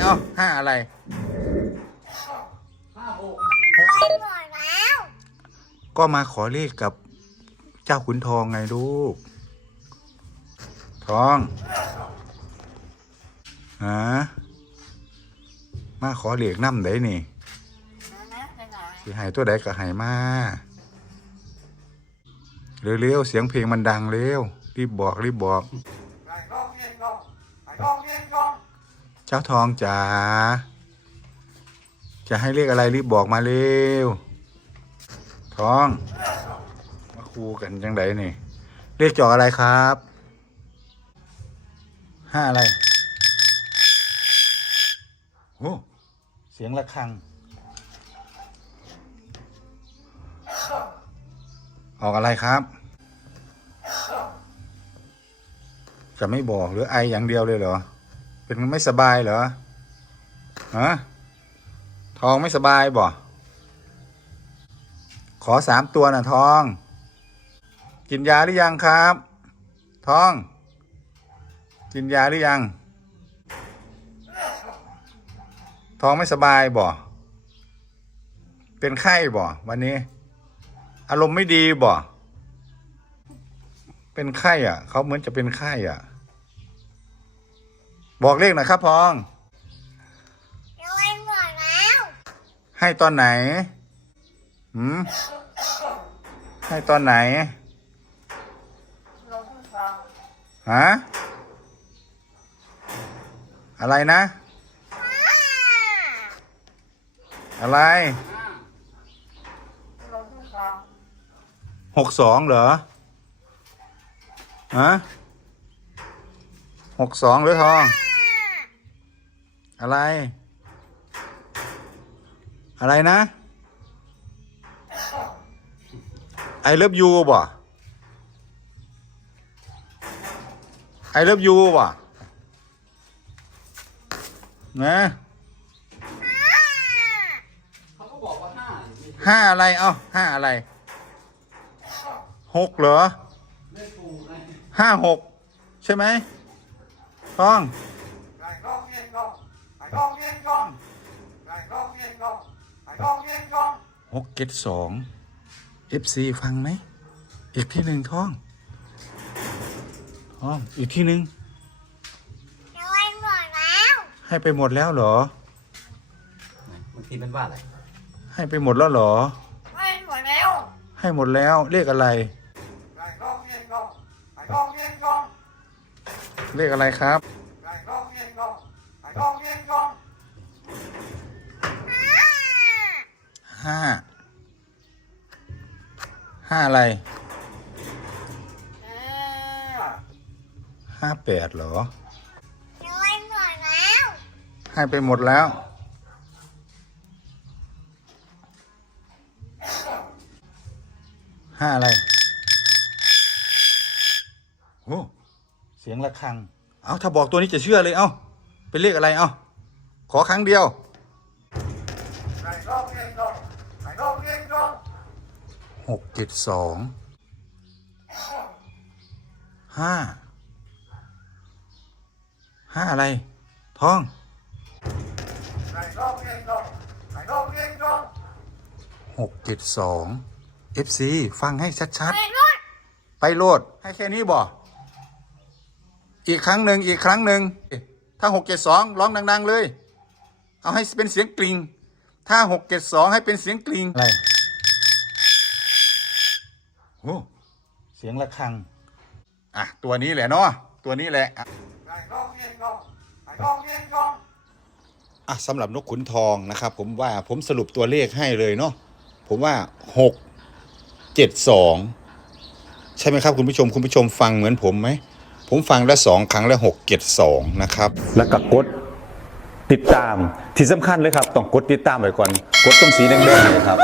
เอาห้าอะไรไปหมดแล้วก็มาขอเลขกับเจ้าขุนทองไงลูก ทองฮะมาขอเลขน้ำได้นี่สิใหายตัวใดก็ใหายมาเร็วๆเสียงเพลงมันดังเร็วรีบบอกรีบบอกเจ้าทองจ๋า จะให้เรียกอะไรรีบบอกมาเร็ว ทอง มาคูกันจังไดนี่ เรียกจอกอะไรครับห้าอะไรโอ้เสียงระฆัง ออกอะไรครับจะไม่บอกหรือไออย่างเดียวเลยเหรอ เป็นไม่สบายเหรอฮะทองไม่สบายบ่ขอสามตัวนะทอง กินยาหรือยังครับ ทอง กินยาหรือยัง ทองไม่สบายบ่เป็นไข้บ่วันนี้ อารมณ์ไม่ดีบ่เป็นไข้อะ เขาเหมือนจะเป็นไข้อะ บอกเลขหน่อยครับพองไปหมดแล้ว ให้ตอนไหนหืมให้ตอนไหนฮะอะไรนะ อะไรหกสองเหรอฮะหกสองหรือทอง อะไร อะไรนะไอเลิฟยูบ่ไอเลิฟยูบ่นะเขาก็บอกว่าห้าห้าอะไร เอ้าห้าอะไรหกเหรอ เลขถูกไงห้าหกใช่ไหมท้องหกเจ็ดสองเอฟซีฟังไหม อีกที่หนึ่งท้องท้องอีกที่หนึ่งไปหมดแล้วให้ไปหมดแล้วเหรอ บางทีมันว่าอะไรให้ไปหมดแล้วเหรอ ไปหมดแล้วให้หมดแล้วเลขอะไรเลขอะไรครับ ห้าห้าอะไรห้าแปดเหรอไปหมดแล้วให้ไปหมดแล้ว ห้าอะไร โอ้ เสียงะระฆัง เอาถ้าบอกตัวนี้จะเชื่อเลย เอา เป็นเลขอะไรเอาขอครั้งเดียวหกเจ็ดสองห้าห้าอะไรท้องหกเจ็ดสอง FC ฟังให้ชัดไปหมดๆ ไปโลด ให้แค่นี้บ่ อีกครั้งหนึ่งอีกครั้งหนึ่ง ถ้าหกเจ็ดสองร้องดัง ๆ เลย เอาให้เป็นเสียงกริ่ง ถ้าหกเจ็ดสองให้เป็นเสียงกริ่งอะไรโอ้เสียงระฆัง อะ ตัวนี้แหละเนาะตัวนี้แหละอะอะสำหรับนกขุนทองนะครับ ผมว่าผมสรุปตัวเลขให้เลยเนาะผมว่าหกเจ็ดสองใช่ไหมครับ คุณผู้ชมคุณผู้ชมฟังเหมือนผมไหม ผมฟังแล้วสองครั้งแล้วหกเจ็ดสองนะครับ แล้วก็กดติดตามที่สำคัญเลยครับ ต้องกดติดตามไว้ก่อน กดตรงสีแดงๆเลยครับ